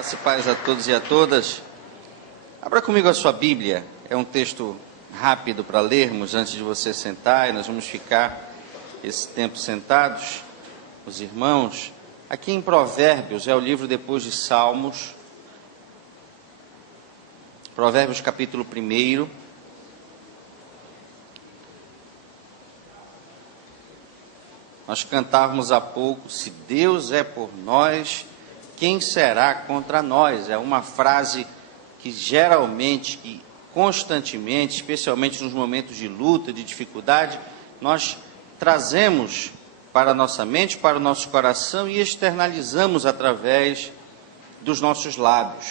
Graça e paz a todos e a todas. Abra comigo a sua Bíblia. É um texto rápido para lermos antes de você sentar, e nós vamos ficar esse tempo sentados, os irmãos. Aqui em Provérbios, é o livro depois de Salmos. Provérbios capítulo 1. Nós cantávamos há pouco: se Deus é por nós, quem será contra nós? É uma frase que geralmente, constantemente, especialmente nos momentos de luta, de dificuldade, nós trazemos para a nossa mente, para o nosso coração e externalizamos através dos nossos lábios.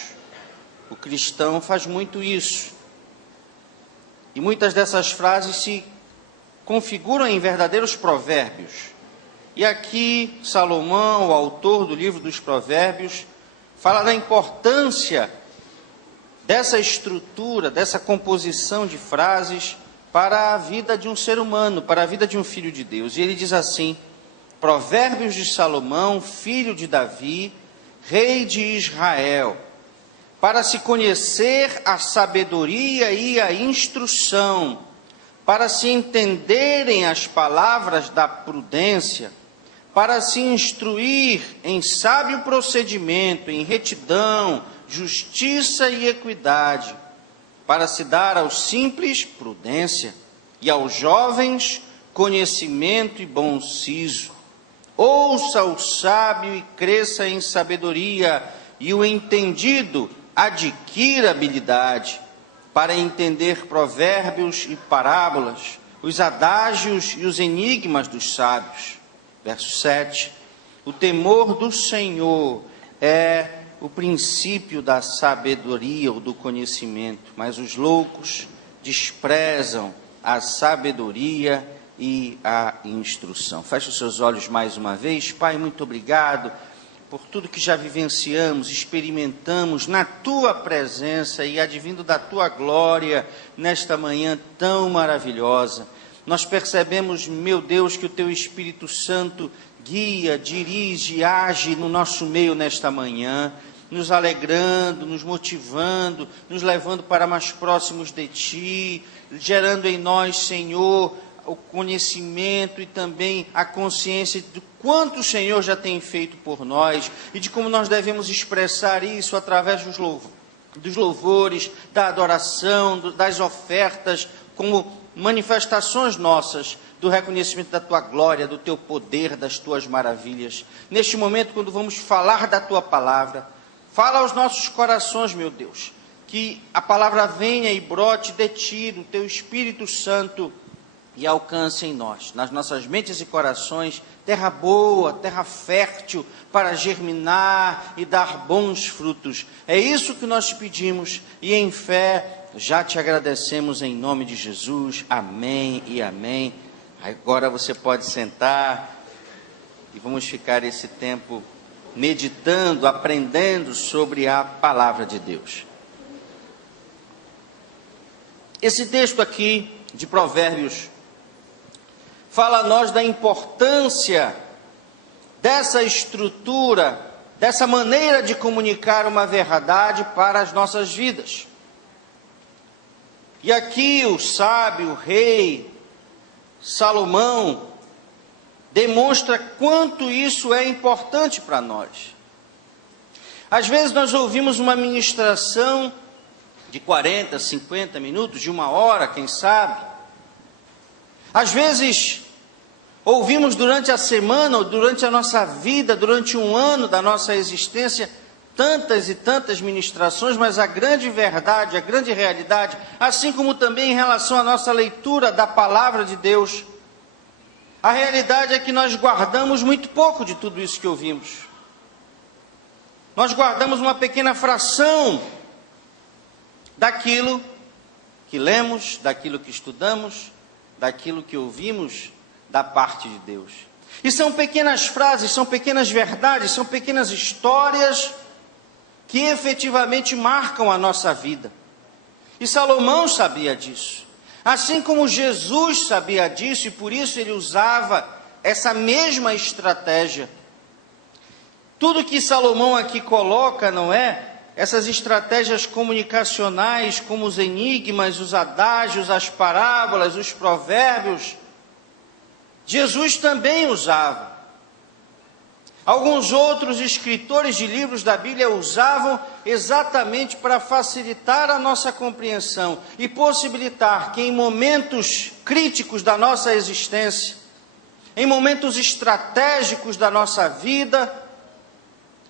O cristão faz muito isso. E muitas dessas frases se configuram em verdadeiros provérbios. E aqui Salomão, o autor do livro dos Provérbios, fala da importância dessa estrutura, dessa composição de frases para a vida de um ser humano, para a vida de um filho de Deus. E ele diz assim: Provérbios de Salomão, filho de Davi, rei de Israel, para se conhecer a sabedoria e a instrução, para se entenderem as palavras da prudência, para se instruir em sábio procedimento, em retidão, justiça e equidade, para se dar aos simples prudência, e aos jovens conhecimento e bom siso. Ouça o sábio e cresça em sabedoria, e o entendido adquira habilidade, para entender provérbios e parábolas, os adágios e os enigmas dos sábios. Verso 7, o temor do Senhor é o princípio da sabedoria ou do conhecimento, mas os loucos desprezam a sabedoria e a instrução. Feche os seus olhos mais uma vez. Pai, muito obrigado por tudo que já vivenciamos, experimentamos na Tua presença e advindo da Tua glória nesta manhã tão maravilhosa. Nós percebemos, meu Deus, que o Teu Espírito Santo guia, dirige, age no nosso meio nesta manhã, nos alegrando, nos motivando, nos levando para mais próximos de Ti, gerando em nós, Senhor, o conhecimento e também a consciência do quanto o Senhor já tem feito por nós e de como nós devemos expressar isso através dos louvores, da adoração, das ofertas, como manifestações nossas do reconhecimento da Tua glória, do Teu poder, das Tuas maravilhas. Neste momento, quando vamos falar da Tua palavra, fala aos nossos corações, meu Deus, que a palavra venha e brote de Ti, do Teu Espírito Santo, e alcance em nós, nas nossas mentes e corações, terra boa, terra fértil, para germinar e dar bons frutos. É isso que nós te pedimos, e em fé já te agradecemos em nome de Jesus. Amém e amém. Agora você pode sentar e vamos ficar esse tempo meditando, aprendendo sobre a palavra de Deus. Esse texto aqui de Provérbios fala a nós da importância dessa estrutura, dessa maneira de comunicar uma verdade para as nossas vidas. E aqui o sábio, o rei Salomão, demonstra quanto isso é importante para nós. Às vezes nós ouvimos uma ministração de 40, 50 minutos, de 1 hora, quem sabe. Às vezes ouvimos durante a semana, ou durante a nossa vida, durante um ano da nossa existência, tantas e tantas ministrações, mas a grande verdade, a grande realidade, assim como também em relação à nossa leitura da palavra de Deus, a realidade é que nós guardamos muito pouco de tudo isso que ouvimos. Nós guardamos uma pequena fração daquilo que lemos, daquilo que estudamos, daquilo que ouvimos da parte de Deus. E são pequenas frases, são pequenas verdades, são pequenas histórias que efetivamente marcam a nossa vida. E Salomão sabia disso. Assim como Jesus sabia disso, e por isso ele usava essa mesma estratégia. Tudo que Salomão aqui coloca, não é? Essas estratégias comunicacionais, como os enigmas, os adágios, as parábolas, os provérbios, Jesus também usava. Alguns outros escritores de livros da Bíblia usavam exatamente para facilitar a nossa compreensão e possibilitar que em momentos críticos da nossa existência, em momentos estratégicos da nossa vida,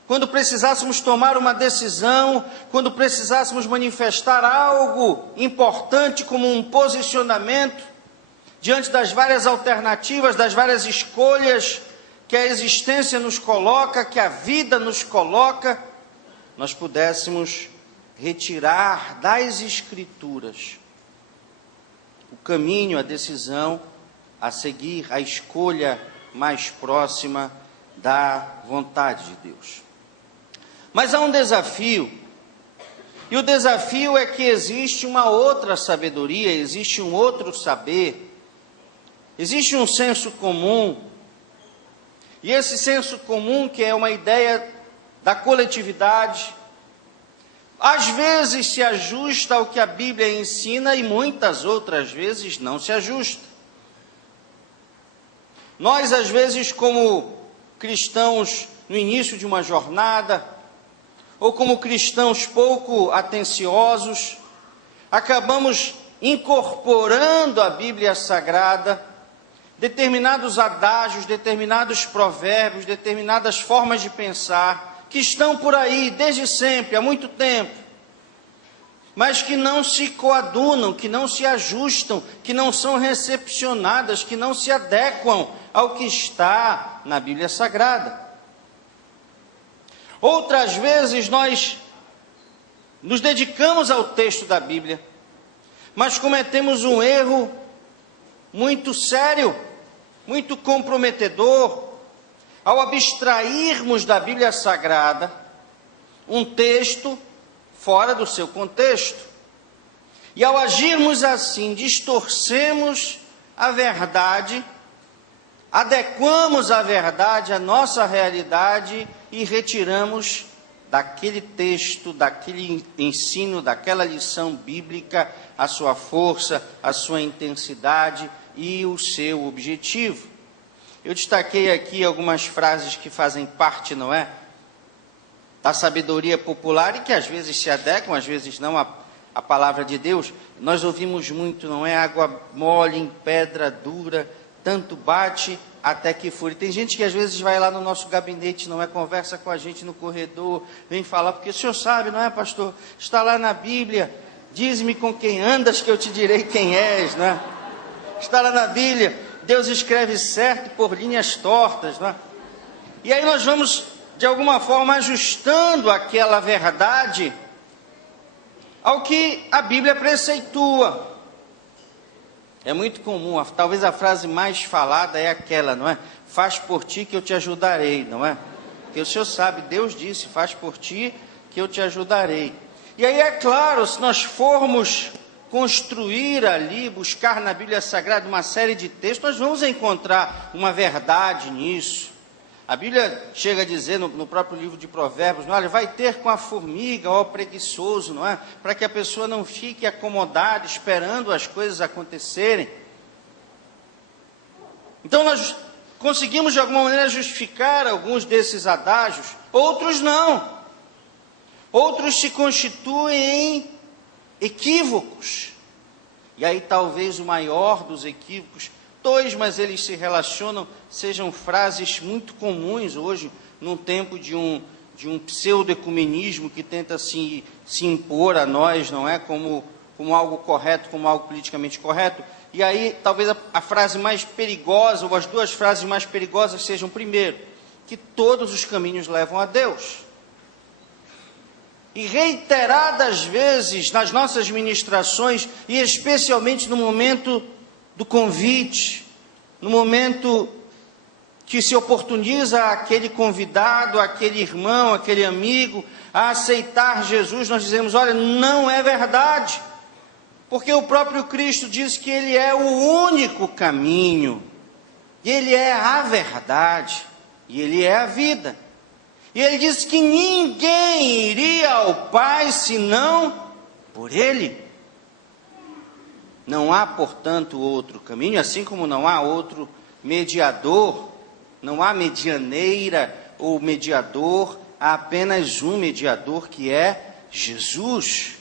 quando precisássemos tomar uma decisão, quando precisássemos manifestar algo importante como um posicionamento, diante das várias alternativas, das várias escolhas que a existência nos coloca, que a vida nos coloca, nós pudéssemos retirar das Escrituras o caminho, a decisão a seguir, a escolha mais próxima da vontade de Deus. Mas há um desafio, e o desafio é que existe uma outra sabedoria, existe um outro saber, existe um senso comum, e esse senso comum, que é uma ideia da coletividade, às vezes se ajusta ao que a Bíblia ensina e muitas outras vezes não se ajusta. Nós, às vezes, como cristãos no início de uma jornada, ou como cristãos pouco atenciosos, acabamos incorporando a Bíblia Sagrada, determinados adágios, determinados provérbios, determinadas formas de pensar, que estão por aí desde sempre, há muito tempo, mas que não se coadunam, que não se ajustam, que não são recepcionadas, que não se adequam ao que está na Bíblia Sagrada. Outras vezes nós nos dedicamos ao texto da Bíblia, mas cometemos um erro muito sério, muito comprometedor, ao abstrairmos da Bíblia Sagrada um texto fora do seu contexto. E ao agirmos assim, distorcemos a verdade, adequamos a verdade à nossa realidade e retiramos daquele texto, daquele ensino, daquela lição bíblica, a sua força, a sua intensidade e o seu objetivo. Eu destaquei aqui algumas frases que fazem parte, não é, da sabedoria popular e que às vezes se adequam, às vezes não, à palavra de Deus. Nós ouvimos muito, não é, água mole em pedra dura, tanto bate até que fure. Tem gente que às vezes vai lá no nosso gabinete, não é, conversa com a gente no corredor, vem falar, porque o senhor sabe, não é, pastor, está lá na Bíblia, diz-me com quem andas que eu te direi quem és, não é? Está lá na Bíblia, Deus escreve certo por linhas tortas, não é? E aí nós vamos, de alguma forma, ajustando aquela verdade ao que a Bíblia preceitua. É muito comum, talvez a frase mais falada é aquela, não é? Faz por ti que eu te ajudarei, não é? Porque o senhor sabe, Deus disse, faz por ti que eu te ajudarei. E aí é claro, se nós formos construir ali, buscar na Bíblia Sagrada uma série de textos, nós vamos encontrar uma verdade nisso. A Bíblia chega a dizer no próprio livro de Provérbios, olha, vai ter com a formiga, ó preguiçoso, não é? Para que a pessoa não fique acomodada, esperando as coisas acontecerem. Então nós conseguimos de alguma maneira justificar alguns desses adágios, outros não. Outros se constituem em equívocos. E aí talvez o maior dos equívocos, dois, mas eles se relacionam, sejam frases muito comuns hoje, num tempo de um pseudo-ecumenismo que tenta se impor a nós, não é? Como algo correto, como algo politicamente correto. E aí talvez a frase mais perigosa, ou as duas frases mais perigosas sejam, primeiro, que todos os caminhos levam a Deus. E reiteradas vezes nas nossas ministrações, e especialmente no momento do convite, no momento que se oportuniza aquele convidado, aquele irmão, aquele amigo, a aceitar Jesus, nós dizemos, olha, não é verdade, porque o próprio Cristo diz que Ele é o único caminho, e Ele é a verdade, e Ele é a vida. E ele disse que ninguém iria ao Pai senão por ele. Não há, portanto, outro caminho, assim como não há outro mediador, não há medianeira ou mediador, há apenas um mediador, que é Jesus.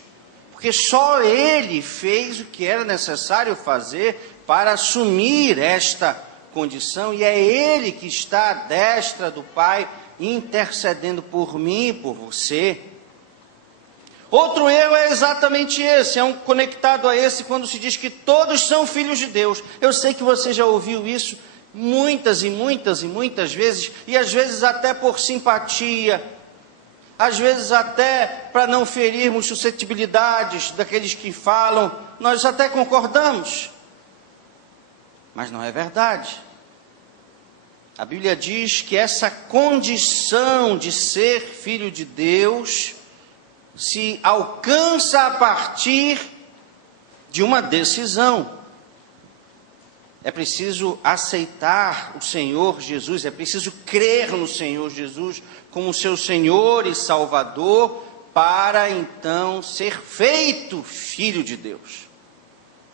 Porque só ele fez o que era necessário fazer para assumir esta condição, e é ele que está à destra do Pai, intercedendo por mim e por você. Outro erro é exatamente esse, conectado a esse, quando se diz que todos são filhos de Deus. Eu sei que você já ouviu isso muitas e muitas e muitas vezes, e às vezes até por simpatia, às vezes até para não ferirmos suscetibilidades daqueles que falam, nós até concordamos, mas não é verdade. A Bíblia diz que essa condição de ser filho de Deus se alcança a partir de uma decisão. É preciso aceitar o Senhor Jesus, é preciso crer no Senhor Jesus como seu Senhor e Salvador, para então ser feito filho de Deus.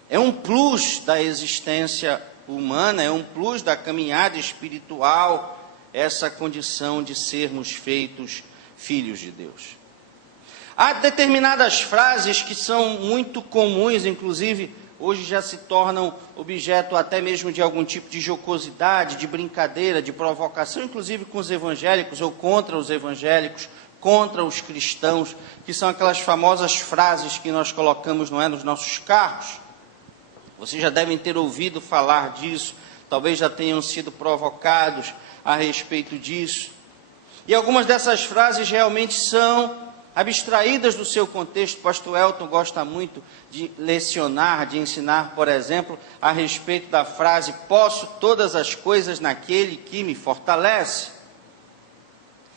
É um plus da existência humana, é um plus da caminhada espiritual, essa condição de sermos feitos filhos de Deus. Há determinadas frases que são muito comuns, inclusive hoje já se tornam objeto até mesmo de algum tipo de jocosidade, de brincadeira, de provocação, inclusive com os evangélicos ou contra os evangélicos, contra os cristãos, que são aquelas famosas frases que nós colocamos, não é, nos nossos carros. Vocês já devem ter ouvido falar disso, talvez já tenham sido provocados a respeito disso. E algumas dessas frases realmente são abstraídas do seu contexto. O pastor Elton gosta muito de lecionar, de ensinar, por exemplo, a respeito da frase: posso todas as coisas naquele que me fortalece.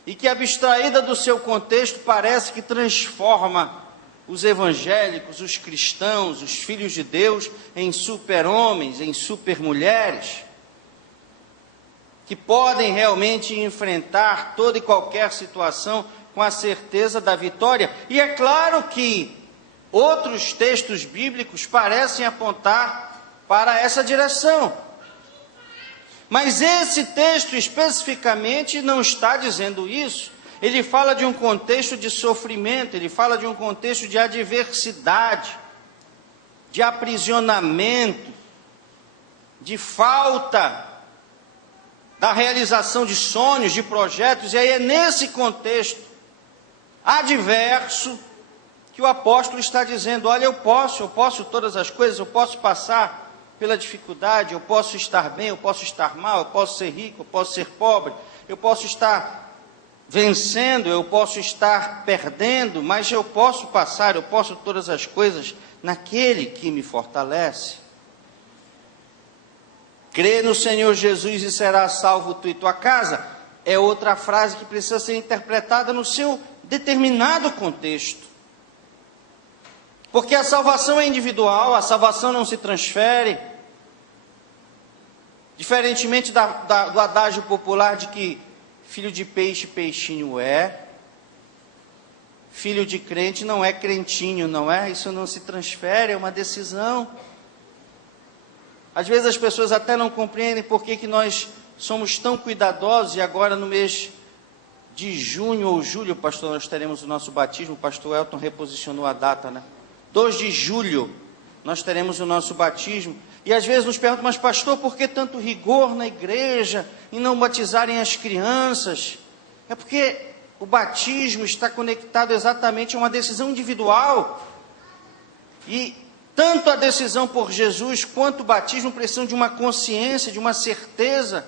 E que, abstraída do seu contexto, parece que transforma os evangélicos, os cristãos, os filhos de Deus, em super-homens, em super-mulheres, que podem realmente enfrentar toda e qualquer situação com a certeza da vitória. E é claro que outros textos bíblicos parecem apontar para essa direção. Mas esse texto especificamente não está dizendo isso. Ele fala de um contexto de sofrimento, ele fala de um contexto de adversidade, de aprisionamento, de falta da realização de sonhos, de projetos. E aí é nesse contexto adverso que o apóstolo está dizendo: olha, eu posso todas as coisas, eu posso passar pela dificuldade, eu posso estar bem, eu posso estar mal, eu posso ser rico, eu posso ser pobre, eu posso estar vencendo, eu posso estar perdendo, mas eu posso passar, eu posso todas as coisas naquele que me fortalece. Crê no Senhor Jesus e serás salvo tu e tua casa, é outra frase que precisa ser interpretada no seu determinado contexto. Porque a salvação é individual, a salvação não se transfere. Diferentemente do adágio popular de que filho de peixe, peixinho é, filho de crente não é crentinho, não é? Isso não se transfere, é uma decisão. Às vezes as pessoas até não compreendem por que nós somos tão cuidadosos, e agora no mês de junho ou julho, pastor, nós teremos o nosso batismo. O pastor Elton reposicionou a data, né? 2 de julho, nós teremos o nosso batismo. E às vezes nos perguntam: mas pastor, por que tanto rigor na igreja em não batizarem as crianças? É porque o batismo está conectado exatamente a uma decisão individual. E tanto a decisão por Jesus quanto o batismo precisam de uma consciência, de uma certeza.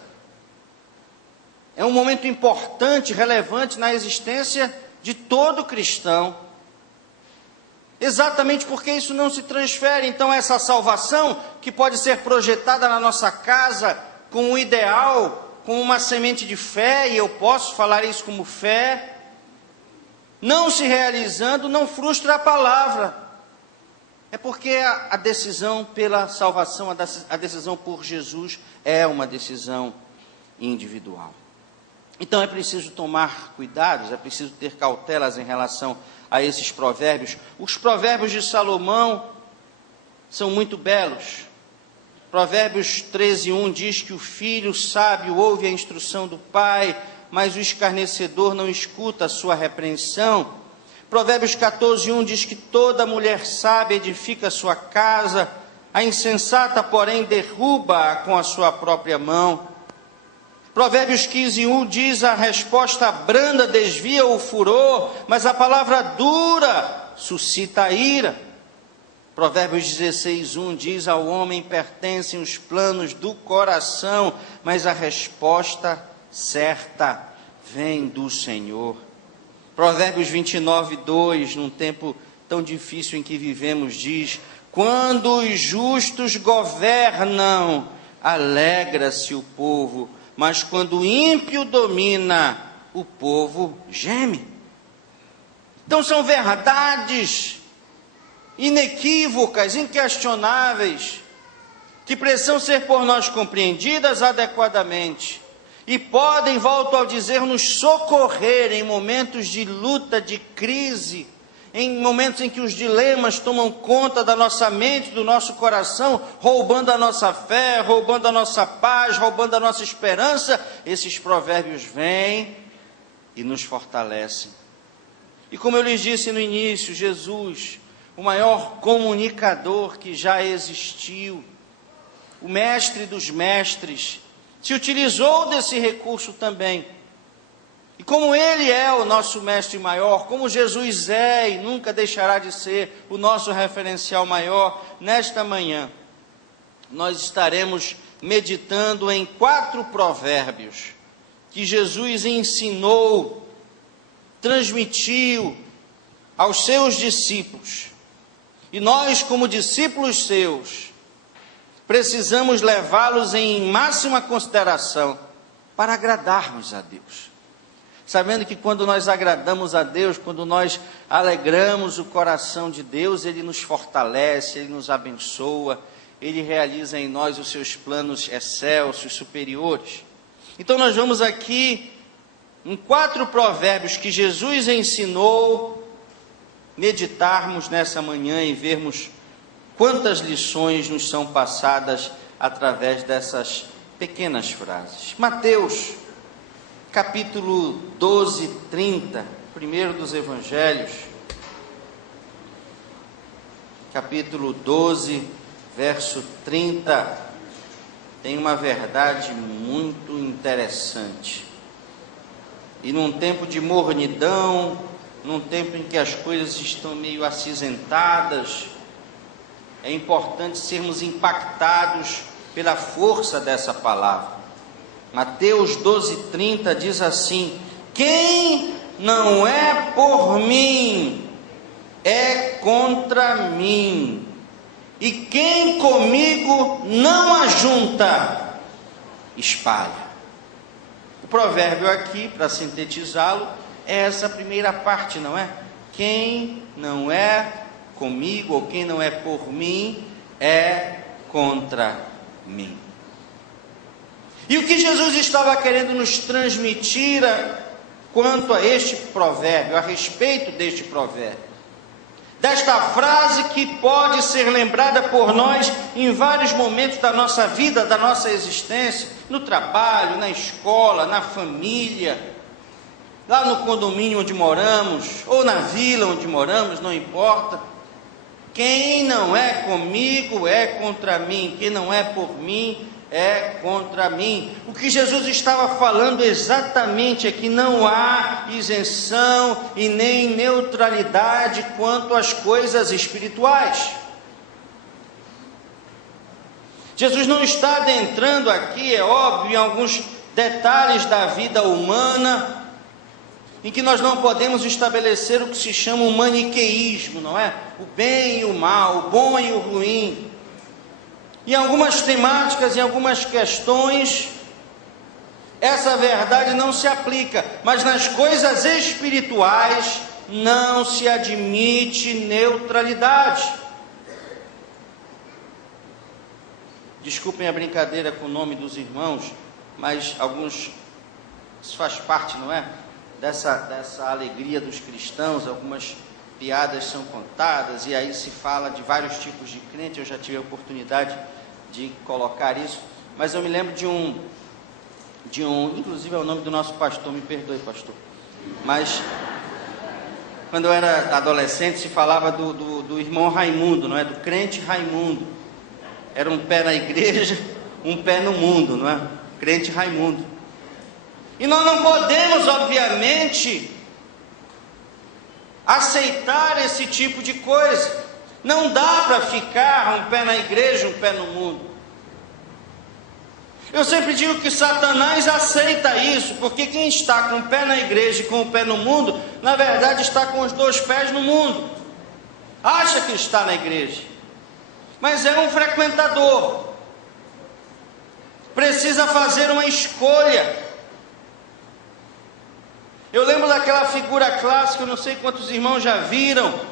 É um momento importante, relevante na existência de todo cristão. Exatamente porque isso não se transfere. Então essa salvação, que pode ser projetada na nossa casa com um ideal, com uma semente de fé, e eu posso falar isso como fé, não se realizando, não frustra a palavra. É porque a decisão pela salvação, a decisão por Jesus é uma decisão individual. Então é preciso tomar cuidados, é preciso ter cautelas em relação a esses provérbios. Os provérbios de Salomão são muito belos. Provérbios 13:1 diz que o filho sábio ouve a instrução do pai, mas o escarnecedor não escuta a sua repreensão. Provérbios 14:1 diz que toda mulher sábia edifica a sua casa, a insensata, porém, derruba-a com a sua própria mão. Provérbios 15:1 diz: a resposta branda desvia o furor, mas a palavra dura suscita a ira. Provérbios 16:1 diz: ao homem pertencem os planos do coração, mas a resposta certa vem do Senhor. Provérbios 29:2, num tempo tão difícil em que vivemos, diz: quando os justos governam, alegra-se o povo, mas quando o ímpio domina, o povo geme. Então são verdades inequívocas, inquestionáveis, que precisam ser por nós compreendidas adequadamente e podem, volto a dizer, nos socorrer em momentos de luta, de crise, em momentos em que os dilemas tomam conta da nossa mente, do nosso coração, roubando a nossa fé, roubando a nossa paz, roubando a nossa esperança. Esses provérbios vêm e nos fortalecem. E como eu lhes disse no início, Jesus, o maior comunicador que já existiu, o mestre dos mestres, se utilizou desse recurso também. E como ele é o nosso mestre maior, como Jesus é e nunca deixará de ser o nosso referencial maior, nesta manhã nós estaremos meditando em 4 provérbios que Jesus ensinou, transmitiu aos seus discípulos. E nós, como discípulos seus, precisamos levá-los em máxima consideração para agradarmos a Deus. Sabendo que quando nós agradamos a Deus, quando nós alegramos o coração de Deus, Ele nos fortalece, Ele nos abençoa, Ele realiza em nós os seus planos excelsos, superiores. Então nós vamos aqui em 4 provérbios que Jesus ensinou, meditarmos nessa manhã e vermos quantas lições nos são passadas através dessas pequenas frases. Mateus, capítulo 12, 30, primeiro dos evangelhos, capítulo 12, verso 30, tem uma verdade muito interessante. E num tempo de mornidão, num tempo em que as coisas estão meio acinzentadas, é importante sermos impactados pela força dessa palavra. Mateus 12:30 diz assim: quem não é por mim, é contra mim, e quem comigo não ajunta, espalha. O provérbio aqui, para sintetizá-lo, é essa primeira parte, não é? Quem não é comigo, ou quem não é por mim, é contra mim. E o que Jesus estava querendo nos transmitir quanto a este provérbio, a respeito deste provérbio? Desta frase que pode ser lembrada por nós em vários momentos da nossa vida, da nossa existência, no trabalho, na escola, na família, lá no condomínio onde moramos, ou na vila onde moramos, não importa. Quem não é comigo é contra mim, quem não é por mim é contra mim. O que Jesus estava falando exatamente é que não há isenção e nem neutralidade quanto às coisas espirituais. Jesus não está adentrando aqui, é óbvio, em alguns detalhes da vida humana, em que nós não podemos estabelecer o que se chama o maniqueísmo, não é? O bem e o mal, o bom e o ruim. Em algumas temáticas, em algumas questões, essa verdade não se aplica, mas nas coisas espirituais não se admite neutralidade. Desculpem a brincadeira com o nome dos irmãos, mas alguns Isso faz parte, não é? Dessa alegria dos cristãos. Algumas piadas são contadas e aí se fala de vários tipos de crente. Eu já tive a oportunidade de colocar isso, mas eu me lembro de um, inclusive é o nome do nosso pastor, me perdoe, pastor, mas quando eu era adolescente se falava do irmão Raimundo, não é? Do crente Raimundo. Era um pé na igreja, um pé no mundo, não é? Crente Raimundo. E nós não podemos, obviamente, aceitar esse tipo de coisa. Não dá para ficar um pé na igreja, um pé no mundo. Eu sempre digo que Satanás aceita isso, porque quem está com o pé na igreja e com o pé no mundo, na verdade está com os dois pés no mundo. Acha que está na igreja, mas é um frequentador. Precisa fazer uma escolha. Eu lembro daquela figura clássica, eu não sei quantos irmãos já viram.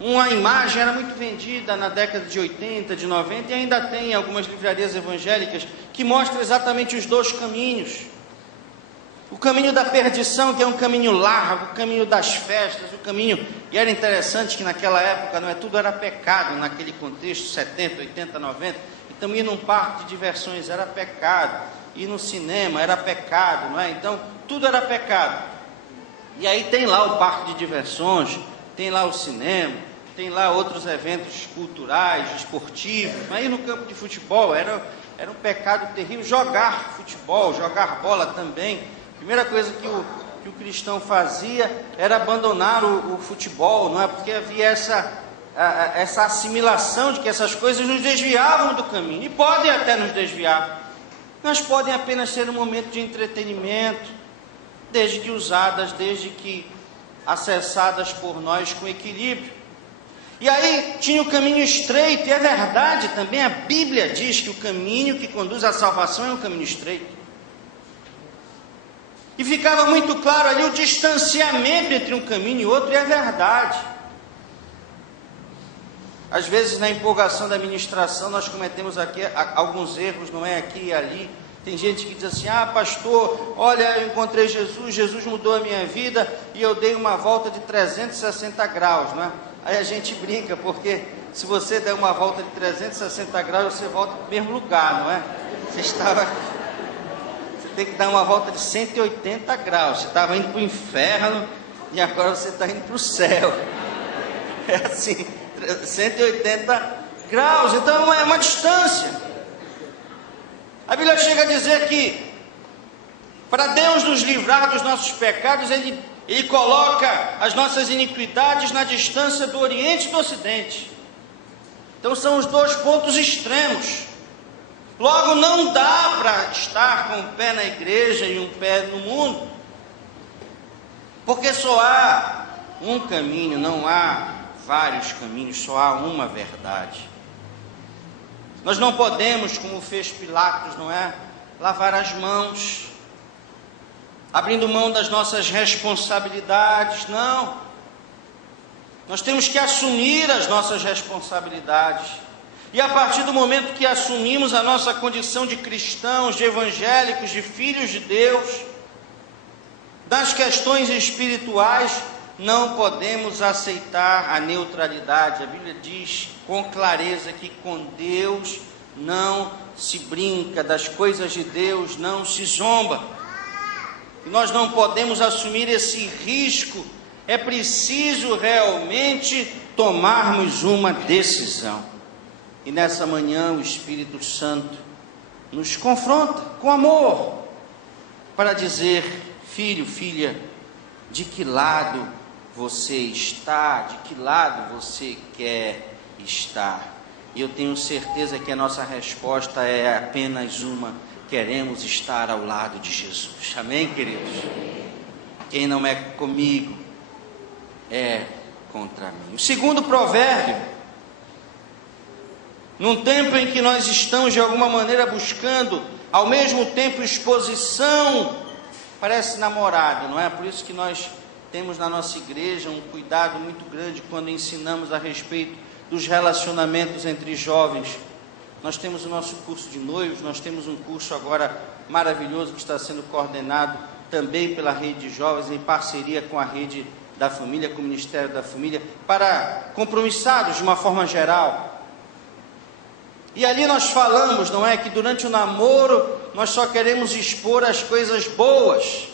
Uma imagem era muito vendida na década de 80, de 90, e ainda tem em algumas livrarias evangélicas, que mostra exatamente os dois caminhos. O caminho da perdição, que é um caminho largo, o caminho das festas, o caminho... E era interessante que naquela época, não é, tudo era pecado, naquele contexto, 70, 80, 90. Então ir num parque de diversões era pecado, ir no cinema era pecado, não é? Então tudo era pecado. E aí tem lá o parque de diversões, tem lá o cinema, tem lá outros eventos culturais, esportivos. Aí no campo de futebol era um pecado terrível. Jogar futebol, jogar bola também. A primeira coisa que o cristão fazia era abandonar o futebol, não é? Porque havia essa assimilação de que essas coisas nos desviavam do caminho. E podem até nos desviar, mas podem apenas ser um momento de entretenimento, desde que usadas, desde que acessadas por nós com equilíbrio. E aí tinha o caminho estreito, e é verdade também, a Bíblia diz que o caminho que conduz à salvação é um caminho estreito. E ficava muito claro ali o distanciamento entre um caminho e outro, e é verdade. Às vezes na empolgação da ministração nós cometemos aqui alguns erros, não é? Aqui e ali. Tem gente que diz assim: ah, pastor, olha, eu encontrei Jesus mudou a minha vida e eu dei uma volta de 360 graus, não é? Aí a gente brinca, porque se você der uma volta de 360 graus, você volta para o mesmo lugar, não é? Você tem que dar uma volta de 180 graus, você estava indo para o inferno e agora você está indo para o céu. É assim, 180 graus, então é uma distância. A Bíblia chega a dizer que para Deus nos livrar dos nossos pecados, Ele coloca as nossas iniquidades na distância do Oriente e do Ocidente. Então são os dois pontos extremos. Logo não dá para estar com um pé na igreja e um pé no mundo, porque só há um caminho, não há vários caminhos, só há uma verdade. Nós não podemos, como fez Pilatos, não é? Lavar as mãos, abrindo mão das nossas responsabilidades, não. Nós temos que assumir as nossas responsabilidades. E a partir do momento que assumimos a nossa condição de cristãos, de evangélicos, de filhos de Deus, das questões espirituais, não podemos aceitar a neutralidade. A Bíblia diz com clareza que com Deus não se brinca, das coisas de Deus não se zomba. E nós não podemos assumir esse risco. É preciso realmente tomarmos uma decisão. E nessa manhã o Espírito Santo nos confronta com amor, para dizer: filho, filha, de que lado você está, de que lado você quer estar? E eu tenho certeza que a nossa resposta é apenas uma: queremos estar ao lado de Jesus. Amém, queridos? Quem não é comigo é contra mim. O segundo provérbio, num tempo em que nós estamos de alguma maneira buscando ao mesmo tempo exposição, parece namorado, não é? Por isso que nós temos na nossa igreja um cuidado muito grande quando ensinamos a respeito dos relacionamentos entre jovens. nós temos o nosso curso de noivos, nós temos um curso agora maravilhoso que está sendo coordenado também pela Rede de Jovens, em parceria com a Rede da Família, com o Ministério da Família, para compromissados de uma forma geral. E ali nós falamos, não é, que durante o namoro nós só queremos expor as coisas boas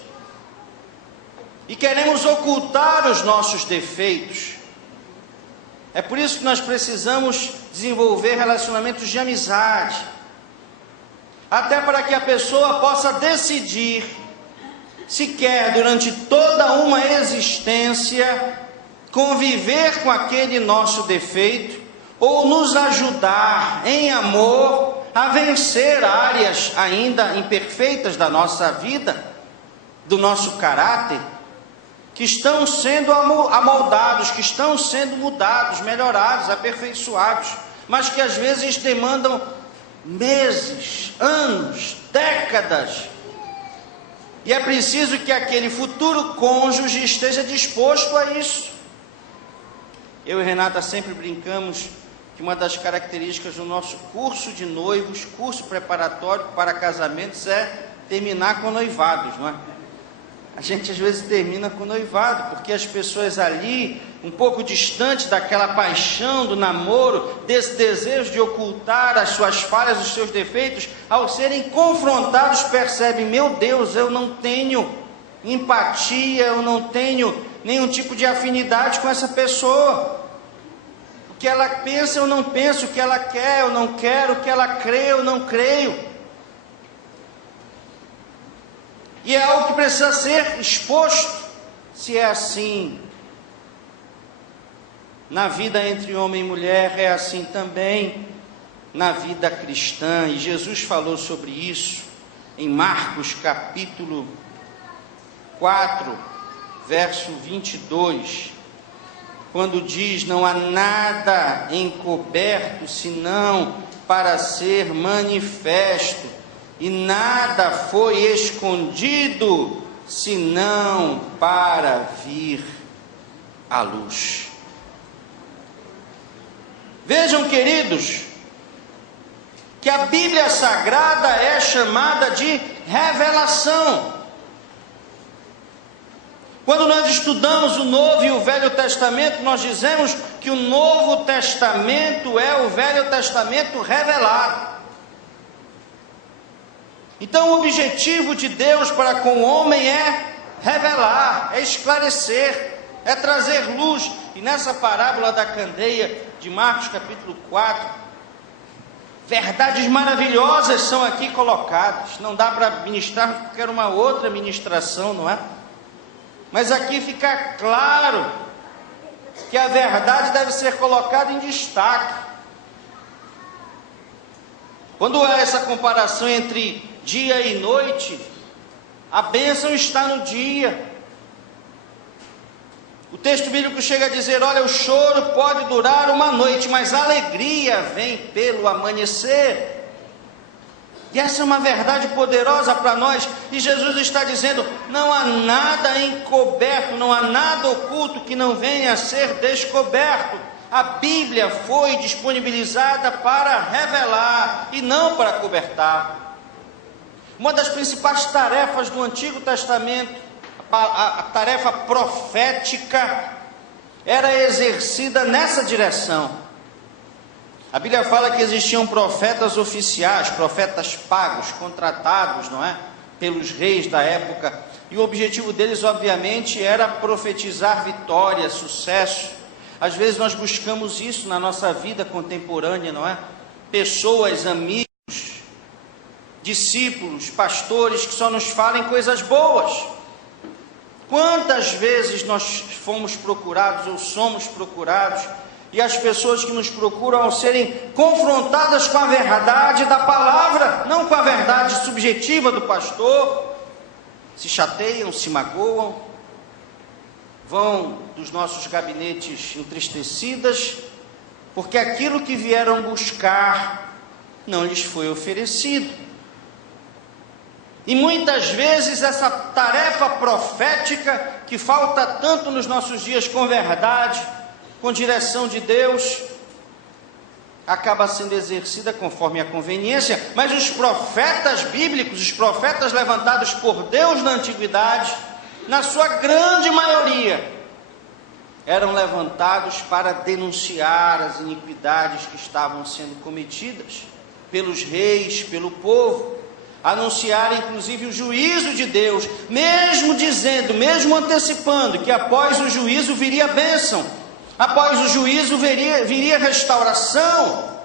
e queremos ocultar os nossos defeitos. É por isso que nós precisamos desenvolver relacionamentos de amizade, até para que a pessoa possa decidir se quer durante toda uma existência conviver com aquele nosso defeito ou nos ajudar em amor a vencer áreas ainda imperfeitas da nossa vida, do nosso caráter, que estão sendo amoldados, que estão sendo mudados, melhorados, aperfeiçoados, mas que às vezes demandam meses, anos, décadas. E é preciso que aquele futuro cônjuge esteja disposto a isso. Eu e Renata sempre brincamos que uma das características do nosso curso de noivos, curso preparatório para casamentos, é terminar com noivados, não é? A gente às vezes termina com noivado, porque as pessoas ali, um pouco distante daquela paixão do namoro, desse desejo de ocultar as suas falhas, os seus defeitos, ao serem confrontados percebem: meu Deus, eu não tenho empatia, eu não tenho nenhum tipo de afinidade com essa pessoa. O que ela pensa eu não penso, o que ela quer eu não quero, o que ela crê eu não creio. E é algo que precisa ser exposto. Se é assim na vida entre homem e mulher, é assim também na vida cristã. E Jesus falou sobre isso em Marcos capítulo 4, verso 22, quando diz: não há nada encoberto senão para ser manifesto, e nada foi escondido, senão para vir à luz. Vejam, queridos, que a Bíblia Sagrada é chamada de revelação. Quando nós estudamos o Novo e o Velho Testamento, nós dizemos que o Novo Testamento é o Velho Testamento revelado. Então o objetivo de Deus para com o homem é revelar, é esclarecer, é trazer luz. E nessa parábola da candeia de Marcos capítulo 4, verdades maravilhosas são aqui colocadas. Não dá para ministrar porque era uma outra ministração, não é? Mas aqui fica claro que a verdade deve ser colocada em destaque. Quando há essa comparação entre dia e noite, a bênção está no dia. O texto bíblico chega a dizer: olha, o choro pode durar uma noite, mas a alegria vem pelo amanhecer. E essa é uma verdade poderosa para nós. E Jesus está dizendo: não há nada encoberto, não há nada oculto que não venha a ser descoberto. A Bíblia foi disponibilizada para revelar e não para cobertar. Uma das principais tarefas do Antigo Testamento, a tarefa profética, era exercida nessa direção. A Bíblia fala que existiam profetas oficiais, profetas pagos, contratados, não é? Pelos reis da época. E o objetivo deles, obviamente, era profetizar vitória, sucesso. Às vezes nós buscamos isso na nossa vida contemporânea, não é? Pessoas, amigos, discípulos, pastores que só nos falem coisas boas. Quantas vezes nós fomos procurados ou somos procurados, e as pessoas que nos procuram, ao serem confrontadas com a verdade da palavra, não com a verdade subjetiva do pastor, se chateiam, se magoam, vão dos nossos gabinetes entristecidas, porque aquilo que vieram buscar não lhes foi oferecido. E muitas vezes essa tarefa profética, que falta tanto nos nossos dias, com verdade, com direção de Deus, acaba sendo exercida conforme a conveniência, mas os profetas bíblicos, os profetas levantados por Deus na antiguidade, na sua grande maioria, eram levantados para denunciar as iniquidades que estavam sendo cometidas pelos reis, pelo povo, anunciar inclusive o juízo de Deus, mesmo dizendo, mesmo antecipando que após o juízo viria a bênção, após o juízo viria restauração.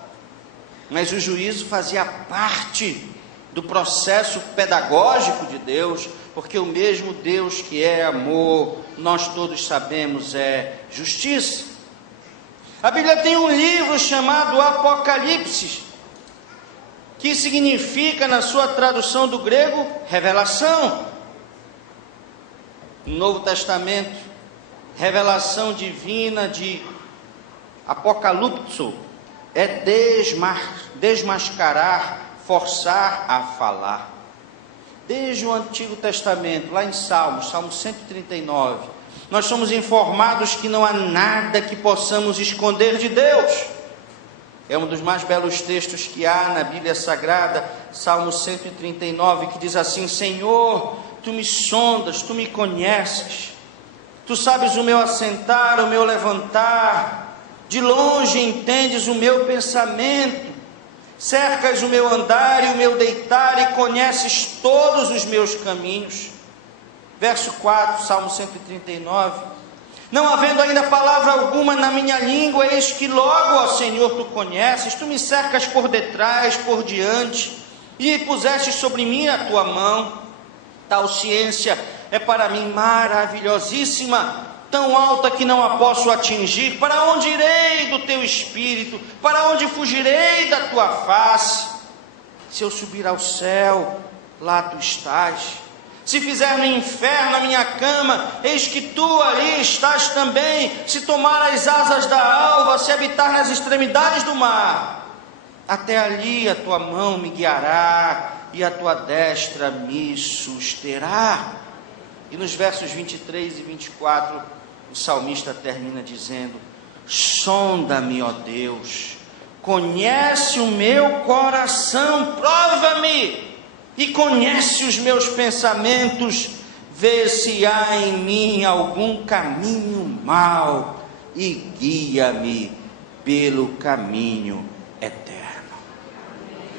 Mas o juízo fazia parte do processo pedagógico de Deus, porque o mesmo Deus que é amor, nós todos sabemos, é justiça. A Bíblia tem um livro chamado Apocalipse, que significa, na sua tradução do grego, revelação. No Novo Testamento, revelação divina de apocalipso é desmascarar, forçar a falar. Desde o Antigo Testamento, lá em Salmo 139, nós somos informados que não há nada que possamos esconder de Deus. É um dos mais belos textos que há na Bíblia Sagrada, Salmo 139, que diz assim: Senhor, Tu me sondas, Tu me conheces, Tu sabes o meu assentar, o meu levantar, de longe entendes o meu pensamento, cercas o meu andar e o meu deitar e conheces todos os meus caminhos. Verso 4, Salmo 139. Não havendo ainda palavra alguma na minha língua, eis que logo, ó Senhor, Tu conheces, Tu me cercas por detrás, por diante, e puseste sobre mim a Tua mão. Tal ciência é para mim maravilhosíssima, tão alta que não a posso atingir. Para onde irei do Teu Espírito? Para onde fugirei da Tua face? Se eu subir ao céu, lá Tu estás. Se fizer no inferno a minha cama, eis que Tu ali estás também. Se tomar as asas da alva, se habitar nas extremidades do mar, até ali a Tua mão me guiará e a Tua destra me susterá. E nos versos 23 e 24, o salmista termina dizendo: sonda-me, ó Deus, conhece o meu coração, prova-me e conhece os meus pensamentos, vê se há em mim algum caminho mau e guia-me pelo caminho eterno.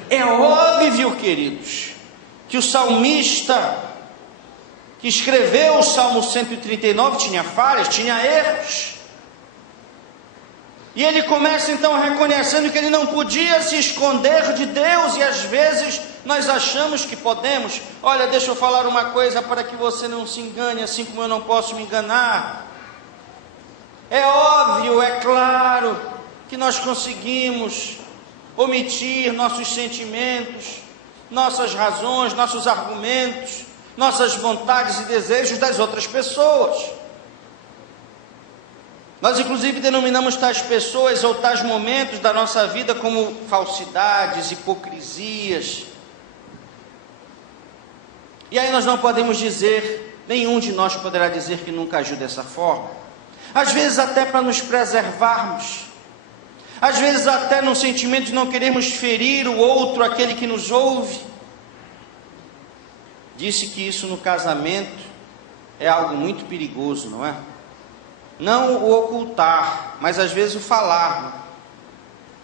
É óbvio, queridos, que o salmista que escreveu o Salmo 139 tinha falhas, tinha erros. E ele começa então reconhecendo que ele não podia se esconder de Deus, e às vezes nós achamos que podemos. Olha, deixa eu falar uma coisa para que você não se engane, assim como eu não posso me enganar. É óbvio, é claro, que nós conseguimos omitir nossos sentimentos, nossas razões, nossos argumentos, nossas vontades e desejos das outras pessoas. Nós inclusive denominamos tais pessoas ou tais momentos da nossa vida como falsidades, hipocrisias. E aí nós não podemos dizer, nenhum de nós poderá dizer que nunca agiu dessa forma. Às vezes até para nos preservarmos, às vezes até no sentimento de não querermos ferir o outro, aquele que nos ouve. Disse que isso no casamento é algo muito perigoso, não é? Não o ocultar, mas às vezes o falar.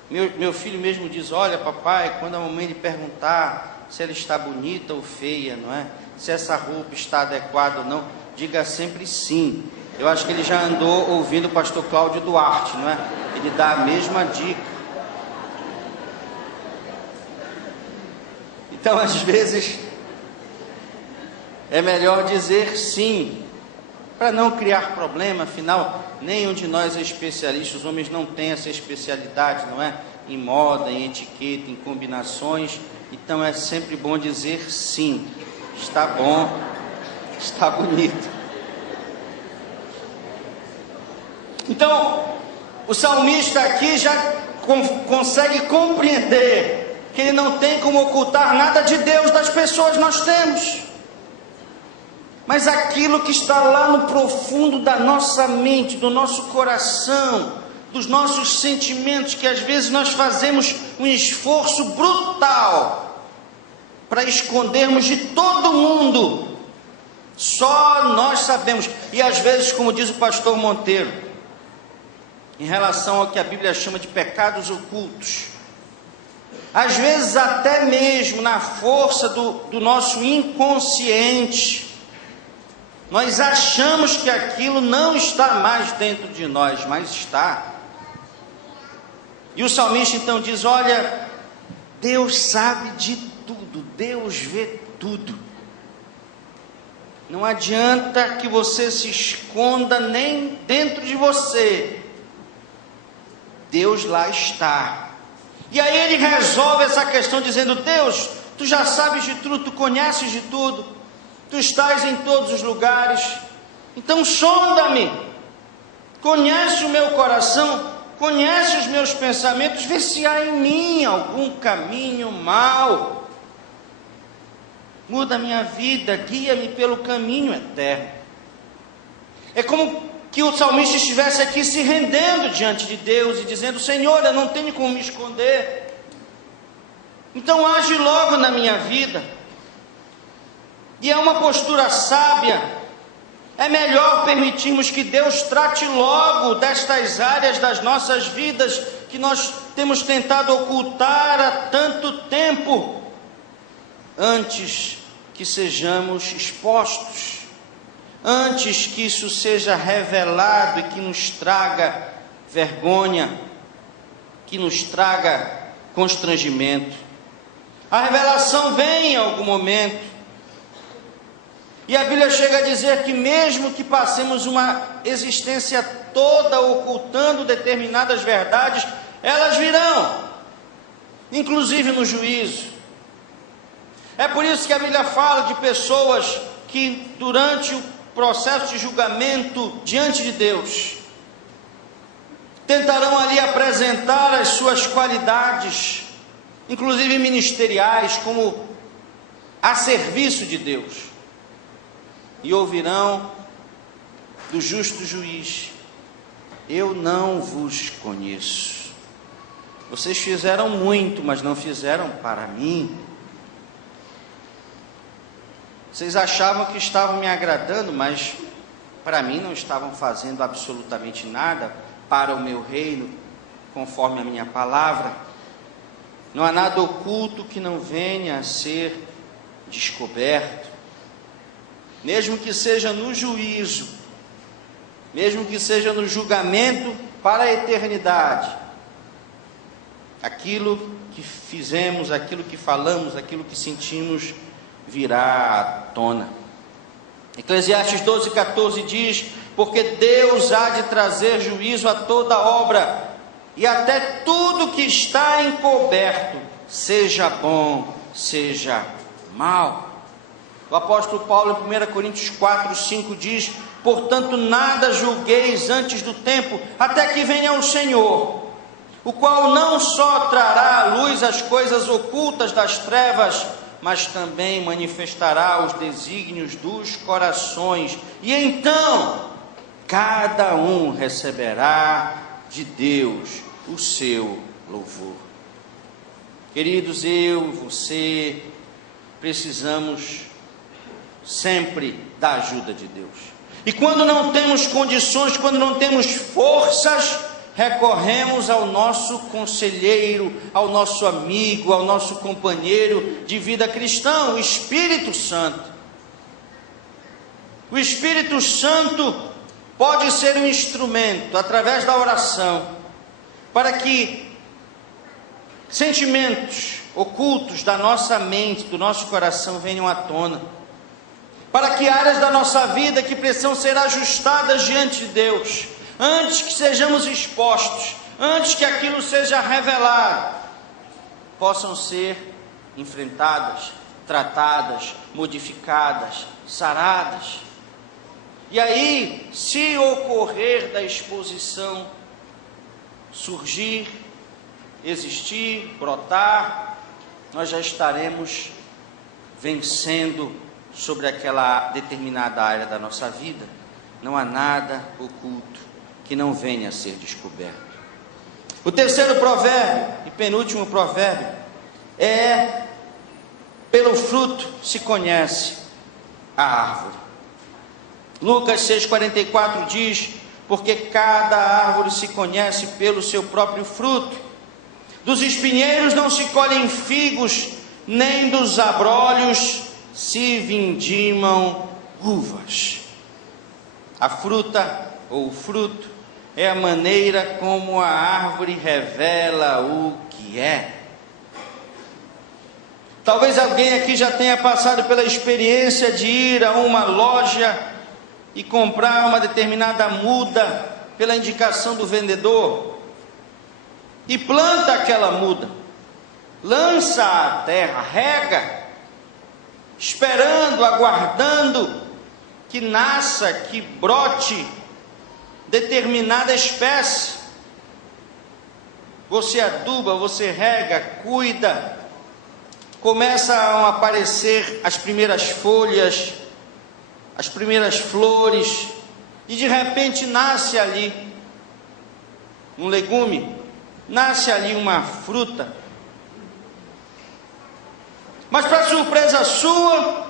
Meu filho mesmo diz: olha papai, quando a mamãe lhe perguntar se ela está bonita ou feia, não é? Se essa roupa está adequada ou não, diga sempre sim. Eu acho que ele já andou ouvindo o pastor Cláudio Duarte, não é? Ele dá a mesma dica. Então às vezes é melhor dizer sim, para não criar problema. Afinal, nenhum de nós é especialista, os homens não têm essa especialidade, não é? Em moda, em etiqueta, em combinações. Então é sempre bom dizer sim, está bom, está bonito. Então, o salmista aqui já consegue compreender que ele não tem como ocultar nada de Deus das pessoas. Nós temos. Mas aquilo que está lá no profundo da nossa mente, do nosso coração, dos nossos sentimentos, que às vezes nós fazemos um esforço brutal para escondermos de todo mundo. Só nós sabemos. E às vezes, como diz o pastor Monteiro, em relação ao que a Bíblia chama de pecados ocultos, às vezes até mesmo na força do nosso inconsciente, nós achamos que aquilo não está mais dentro de nós, mas está. E o salmista então diz: olha, Deus sabe de tudo, Deus vê tudo. Não adianta que você se esconda nem dentro de você. Deus lá está. E aí ele resolve essa questão dizendo: Deus, tu já sabes de tudo, tu conheces de tudo, tu estás em todos os lugares, então sonda-me, conhece o meu coração, conhece os meus pensamentos, vê se há em mim algum caminho mau, muda a minha vida, guia-me pelo caminho eterno. É como que o salmista estivesse aqui se rendendo diante de Deus e dizendo: Senhor, eu não tenho como me esconder, então age logo na minha vida. E é uma postura sábia. É melhor permitirmos que Deus trate logo destas áreas das nossas vidas que nós temos tentado ocultar há tanto tempo, antes que sejamos expostos, antes que isso seja revelado e que nos traga vergonha, que nos traga constrangimento. A revelação vem em algum momento, e a Bíblia chega a dizer que mesmo que passemos uma existência toda ocultando determinadas verdades, elas virão, inclusive no juízo. É por isso que a Bíblia fala de pessoas que durante o processo de julgamento diante de Deus tentarão ali apresentar as suas qualidades, inclusive ministeriais, como a serviço de Deus. E ouvirão do justo juiz: eu não vos conheço. Vocês fizeram muito, mas não fizeram para mim. Vocês achavam que estavam me agradando, mas para mim não estavam fazendo absolutamente nada para o meu reino, conforme a minha palavra. Não há nada oculto que não venha a ser descoberto. Mesmo que seja no juízo, mesmo que seja no julgamento para a eternidade, aquilo que fizemos, aquilo que falamos, aquilo que sentimos, virá à tona. Eclesiastes 12:14 diz: porque Deus há de trazer juízo a toda obra, e até tudo que está encoberto, seja bom, seja mal. O apóstolo Paulo em 1 Coríntios 4:5 diz: portanto nada julgueis antes do tempo, até que venha o Senhor, o qual não só trará à luz as coisas ocultas das trevas, mas também manifestará os desígnios dos corações, e então cada um receberá de Deus o seu louvor. Queridos, eu e você precisamos sempre da ajuda de Deus. E quando não temos condições, quando não temos forças, recorremos ao nosso conselheiro, ao nosso amigo, ao nosso companheiro de vida cristã, o Espírito Santo. O Espírito Santo pode ser um instrumento, através da oração, para que sentimentos ocultos da nossa mente, do nosso coração venham à tona, para que áreas da nossa vida que precisam ser ajustadas diante de Deus, antes que sejamos expostos, antes que aquilo seja revelado, possam ser enfrentadas, tratadas, modificadas, saradas. E aí, se ocorrer da exposição surgir, existir, brotar, nós já estaremos vencendo sobre aquela determinada área da nossa vida. Não há nada oculto que não venha a ser descoberto. O terceiro provérbio, e penúltimo provérbio, é: pelo fruto se conhece a árvore. Lucas 6,44 diz: porque cada árvore se conhece pelo seu próprio fruto. Dos espinheiros não se colhem figos, nem dos abrolhos se vindimam uvas. A fruta ou o fruto é a maneira como a árvore revela o que é. Talvez alguém aqui já tenha passado pela experiência de ir a uma loja e comprar uma determinada muda pela indicação do vendedor, e planta aquela muda, lança à terra, rega, esperando, aguardando que nasça, que brote determinada espécie. Você aduba, você rega, cuida, começam a aparecer as primeiras folhas, as primeiras flores, e de repente nasce ali um legume, nasce ali uma fruta. Mas para surpresa sua,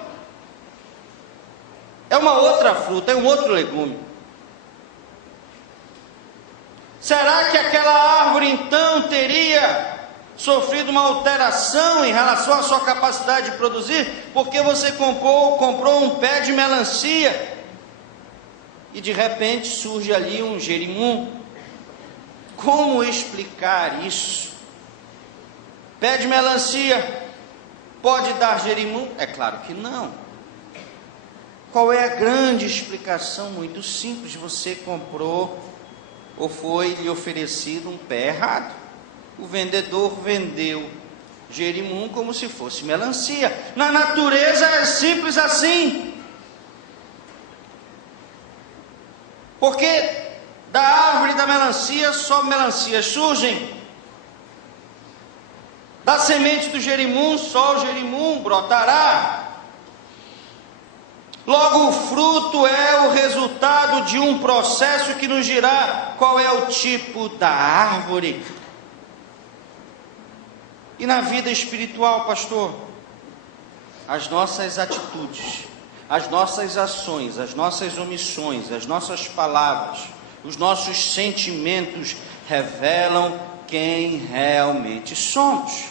é uma outra fruta, é um outro legume. Será que aquela árvore então teria sofrido uma alteração em relação à sua capacidade de produzir, porque você comprou um pé de melancia e de repente surge ali um jerimum? Como explicar isso? Pé de melancia pode dar jerimum? É claro que não. Qual é a grande explicação? Muito simples: você comprou ou foi lhe oferecido um pé errado. O vendedor vendeu jerimum como se fosse melancia. Na natureza é simples assim. Porque da árvore da melancia só melancias surgem. Da semente do jerimum só o jerimum brotará. Logo, o fruto é o resultado de um processo que nos dirá qual é o tipo da árvore. E na vida espiritual, pastor, as nossas atitudes, as nossas ações, as nossas omissões, as nossas palavras, os nossos sentimentos revelam quem realmente somos,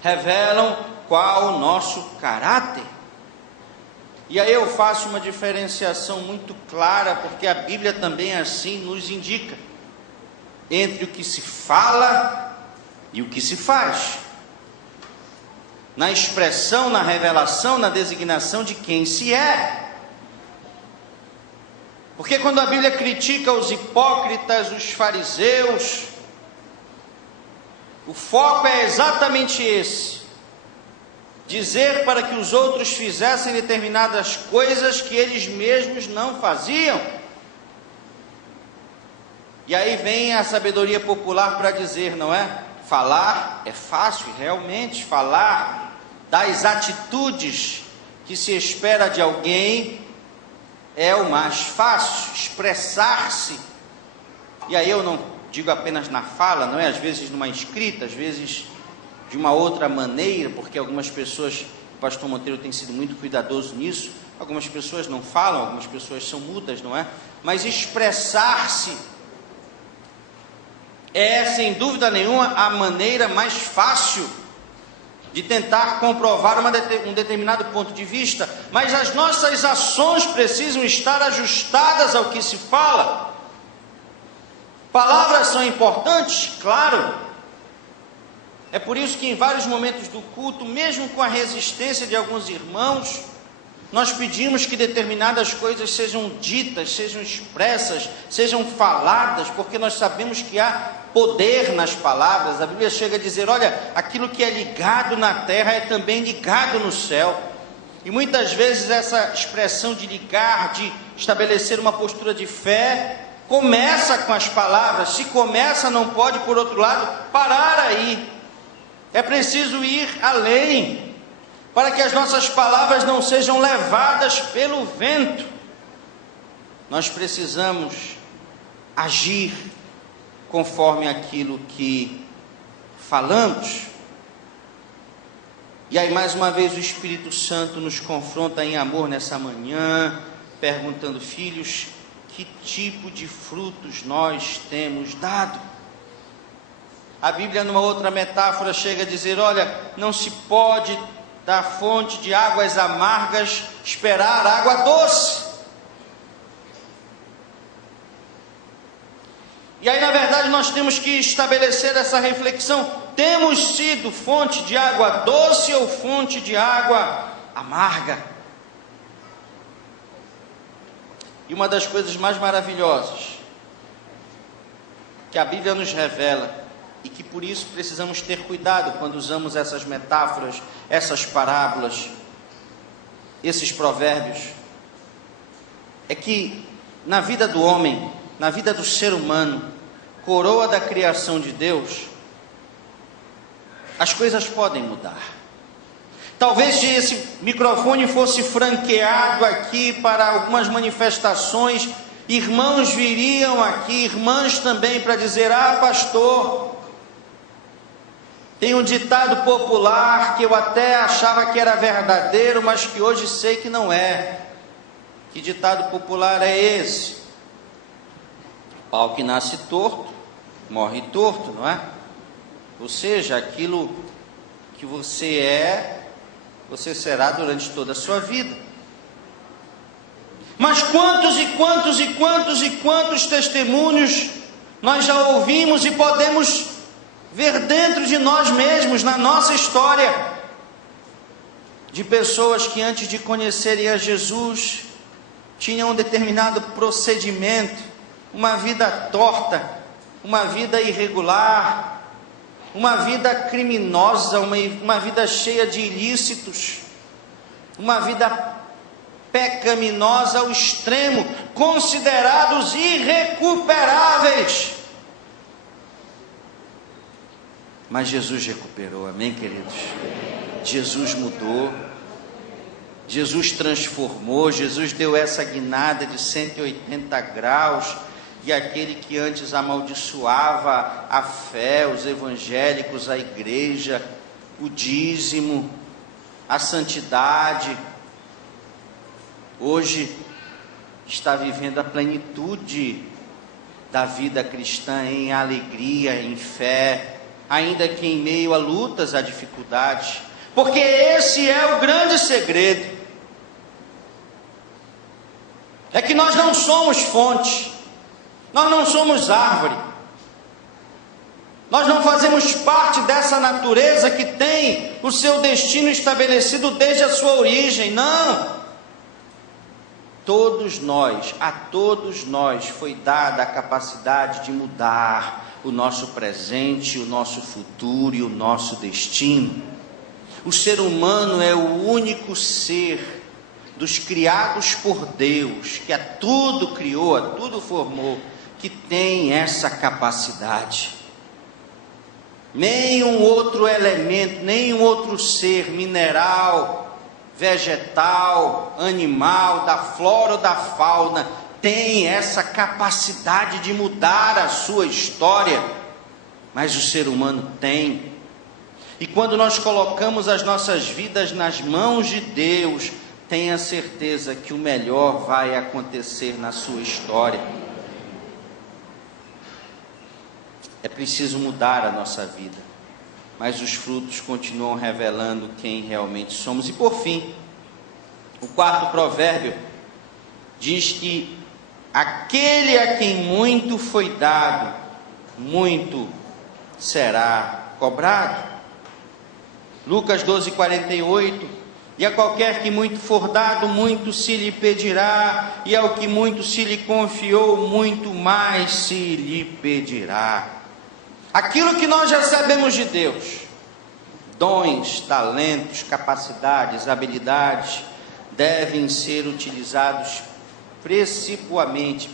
revelam qual o nosso caráter. E aí eu faço uma diferenciação muito clara, porque a Bíblia também assim nos indica, entre o que se fala e o que se faz, na expressão, na revelação, na designação de quem se é. Porque quando a Bíblia critica os hipócritas, os fariseus, o foco é exatamente esse: dizer para que os outros fizessem determinadas coisas que eles mesmos não faziam. E aí vem a sabedoria popular para dizer, não é? Falar é fácil, realmente, falar das atitudes que se espera de alguém é o mais fácil. Expressar-se, e aí eu não digo apenas na fala, não é? Às vezes numa escrita, às vezes de uma outra maneira, porque algumas pessoas, o pastor Monteiro tem sido muito cuidadoso nisso, algumas pessoas não falam, algumas pessoas são mudas, não é? Mas expressar-se é, sem dúvida nenhuma, a maneira mais fácil de tentar comprovar um determinado ponto de vista, mas as nossas ações precisam estar ajustadas ao que se fala. Palavras são importantes? Claro. É por isso que em vários momentos do culto, mesmo com a resistência de alguns irmãos, nós pedimos que determinadas coisas sejam ditas, sejam expressas, sejam faladas, porque nós sabemos que há poder nas palavras. A Bíblia chega a dizer, olha, aquilo que é ligado na terra é também ligado no céu. E muitas vezes essa expressão de ligar, de estabelecer uma postura de fé, começa com as palavras. Se começa, não pode, por outro lado, parar aí. É preciso ir além, para que as nossas palavras não sejam levadas pelo vento. Nós precisamos agir conforme aquilo que falamos. E aí mais uma vez o Espírito Santo nos confronta em amor nessa manhã, perguntando: filhos, que tipo de frutos nós temos dado? A Bíblia, numa outra metáfora, chega a dizer: olha, não se pode da fonte de águas amargas esperar água doce. E aí, na verdade, nós temos que estabelecer essa reflexão: temos sido fonte de água doce ou fonte de água amarga? E uma das coisas mais maravilhosas que a Bíblia nos revela, e que por isso precisamos ter cuidado quando usamos essas metáforas, essas parábolas, esses provérbios, é que na vida do homem, na vida do ser humano, coroa da criação de Deus, as coisas podem mudar. Talvez se esse microfone fosse franqueado aqui para algumas manifestações, irmãos viriam aqui, irmãs também, para dizer: ah, pastor, tem um ditado popular que eu até achava que era verdadeiro, mas que hoje sei que não é. Que ditado popular é esse? Pau que nasce torto, morre torto, não é? Ou seja, aquilo que você é, você será durante toda a sua vida. Mas quantos e quantos e quantos e quantos testemunhos nós já ouvimos e podemos ver dentro de nós mesmos, na nossa história, de pessoas que antes de conhecerem a Jesus, tinham um determinado procedimento, uma vida torta, uma vida irregular, uma vida criminosa, uma vida cheia de ilícitos, uma vida pecaminosa ao extremo, considerados irrecuperáveis. Mas Jesus recuperou, amém, queridos? Jesus mudou, Jesus transformou, Jesus deu essa guinada de 180 graus, e aquele que antes amaldiçoava a fé, os evangélicos, a igreja, o dízimo, a santidade, hoje está vivendo a plenitude da vida cristã em alegria, em fé, ainda que em meio a lutas, a dificuldades, porque esse é o grande segredo, é que nós não somos fonte, nós não somos árvore, nós não fazemos parte dessa natureza que tem o seu destino estabelecido desde a sua origem, não. A todos nós foi dada a capacidade de mudar o nosso presente, o nosso futuro e o nosso destino. O ser humano é o único ser dos criados por Deus, que a tudo criou, a tudo formou, que tem essa capacidade. Nenhum outro elemento, nenhum outro ser mineral, vegetal, animal, da flora ou da fauna, tem essa capacidade de mudar a sua história, mas o ser humano tem. E quando nós colocamos as nossas vidas nas mãos de Deus, tenha certeza que o melhor vai acontecer na sua história. É preciso mudar a nossa vida, mas os frutos continuam revelando quem realmente somos. E por fim, o quarto provérbio diz que aquele a quem muito foi dado, muito será cobrado. Lucas 12:48, e a qualquer que muito for dado, muito se lhe pedirá, e ao que muito se lhe confiou, muito mais se lhe pedirá. Aquilo que nós recebemos de Deus, dons, talentos, capacidades, habilidades, devem ser utilizados principalmente,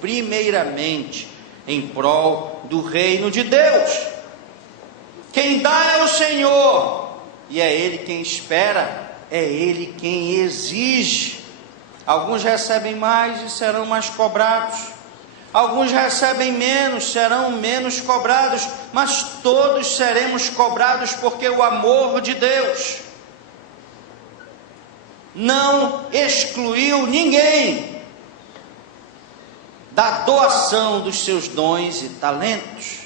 primeiramente, em prol do reino de Deus. Quem dá é o Senhor, e é Ele quem espera, é Ele quem exige. Alguns recebem mais e serão mais cobrados, Alguns recebem menos, serão menos cobrados, mas todos seremos cobrados, porque o amor de Deus não excluiu ninguém da doação dos seus dons e talentos.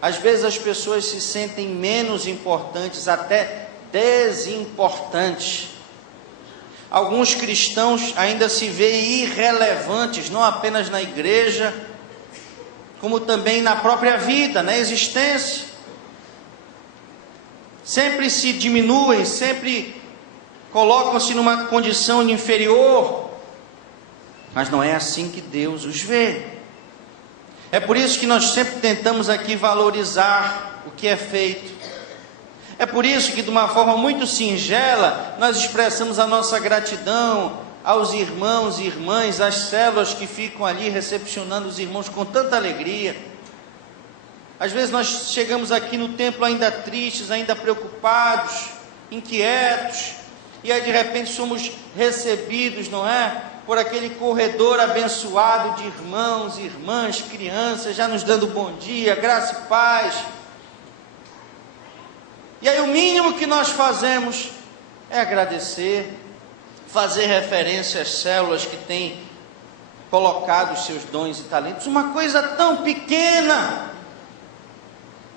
Às vezes as pessoas se sentem menos importantes, até desimportantes. Alguns cristãos ainda se veem irrelevantes, não apenas na igreja, como também na própria vida, na existência. Sempre se diminuem, sempre colocam-se numa condição inferior, mas não é assim que Deus os vê. É por isso que nós sempre tentamos aqui valorizar o que é feito. É por isso que, de uma forma muito singela, nós expressamos a nossa gratidão aos irmãos e irmãs, às células que ficam ali recepcionando os irmãos com tanta alegria. Às vezes nós chegamos aqui no templo ainda tristes, ainda preocupados, inquietos, e aí de repente somos recebidos, não é? Por aquele corredor abençoado de irmãos, irmãs, crianças, já nos dando bom dia, graça e paz. E aí o mínimo que nós fazemos é agradecer, fazer referência às células que têm colocado os seus dons e talentos, uma coisa tão pequena,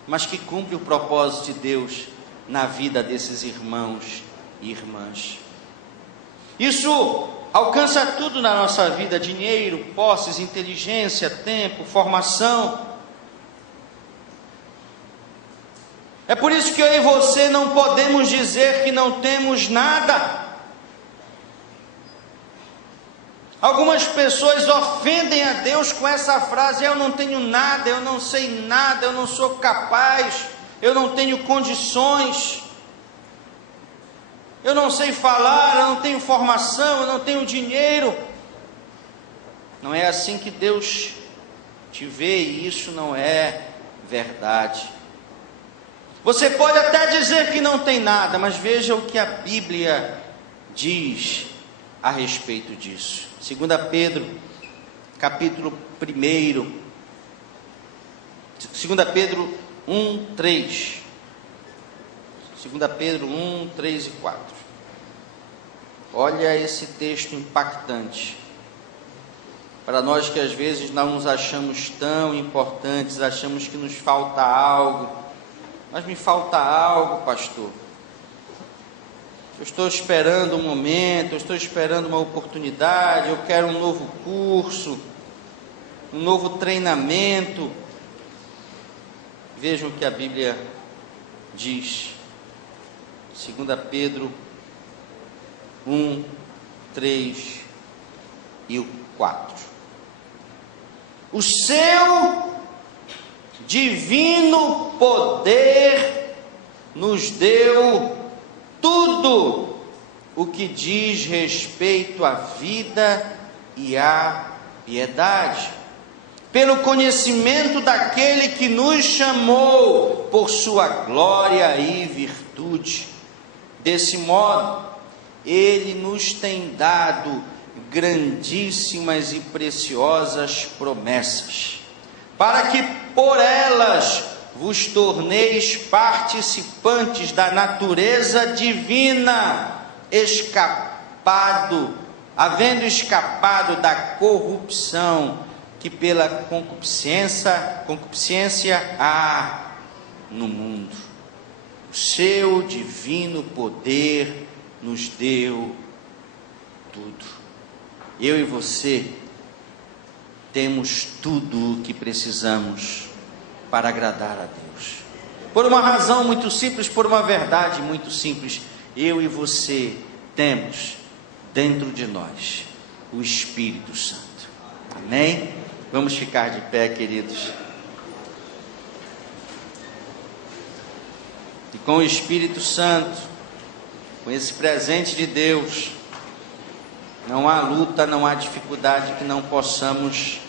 mas que cumpre o propósito de Deus na vida desses irmãos e irmãs. Isso alcança tudo na nossa vida: dinheiro, posses, inteligência, tempo, formação. É por isso que eu e você não podemos dizer que não temos nada. Algumas pessoas ofendem a Deus com essa frase: eu não tenho nada, eu não sei nada, eu não sou capaz, eu não tenho condições, eu não sei falar, eu não tenho formação, eu não tenho dinheiro. Não é assim que Deus te vê, e isso não é verdade. Você pode até dizer que não tem nada, mas veja o que a Bíblia diz a respeito disso. 2 Pedro, capítulo 1, 2 Pedro 1, 3. 2 Pedro 1, 3 e 4. Olha esse texto impactante. Para nós que às vezes não nos achamos tão importantes, achamos que nos falta algo. Mas me falta algo, pastor. Eu estou esperando um momento, eu estou esperando uma oportunidade, eu quero um novo curso, um novo treinamento. Vejam o que a Bíblia diz. 2 Pedro 1, 3 e 4. O seu divino poder nos deu tudo o que diz respeito à vida e à piedade, pelo conhecimento daquele que nos chamou por sua glória e virtude. Desse modo, ele nos tem dado grandíssimas e preciosas promessas, para que por elas vos torneis participantes da natureza divina, havendo escapado da corrupção que pela concupiscência há no mundo. O seu divino poder nos deu tudo. Eu e você temos tudo o que precisamos para agradar a Deus. Por uma razão muito simples, por uma verdade muito simples. Eu e você temos dentro de nós o Espírito Santo. Amém? Vamos ficar de pé, queridos. E com o Espírito Santo, com esse presente de Deus, não há luta, não há dificuldade que não possamos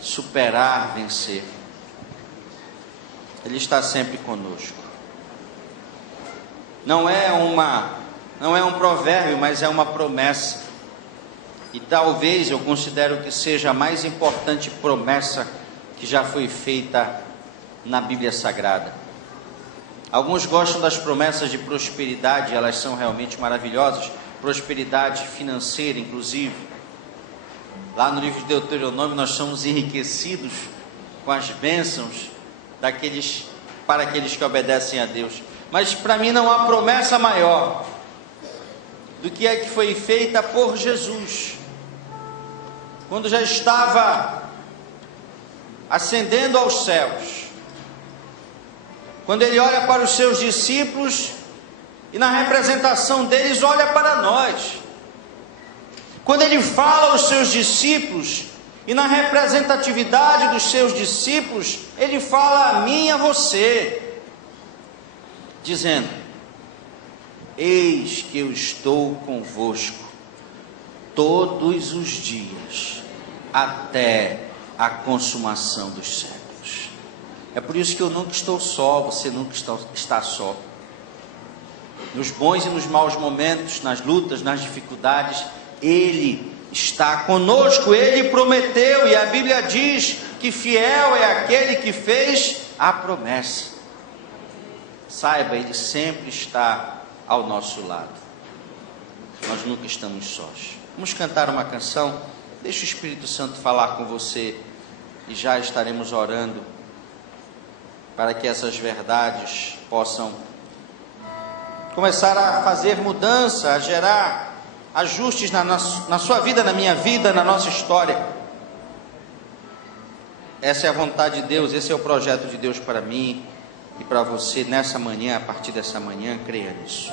superar, vencer. Ele está sempre conosco. Não é um provérbio, mas é uma promessa. E talvez eu considero que seja a mais importante promessa que já foi feita na Bíblia Sagrada. Alguns gostam das promessas de prosperidade, elas são realmente maravilhosas, prosperidade financeira inclusive. Lá no livro de Deuteronômio nós somos enriquecidos com as bênçãos para aqueles que obedecem a Deus. Mas para mim não há promessa maior do que a que foi feita por Jesus, quando já estava ascendendo aos céus, quando ele olha para os seus discípulos e na representação deles olha para nós, quando ele fala aos seus discípulos e na representatividade dos seus discípulos ele fala a mim e a você, dizendo: eis que eu estou convosco todos os dias, até a consumação dos séculos. É por isso que eu nunca estou só, você nunca está só. Nos bons e nos maus momentos, nas lutas, nas dificuldades, Ele está conosco, Ele prometeu, e a Bíblia diz que fiel é aquele que fez a promessa. Saiba, Ele sempre está ao nosso lado. Nós nunca estamos sós. Vamos cantar uma canção, deixa o Espírito Santo falar com você e já estaremos orando para que essas verdades possam começar a fazer mudança, a gerar ajustes na sua vida, na minha vida, na nossa história. Essa é a vontade de Deus, esse é o projeto de Deus para mim e para você nessa manhã, a partir dessa manhã, creia nisso.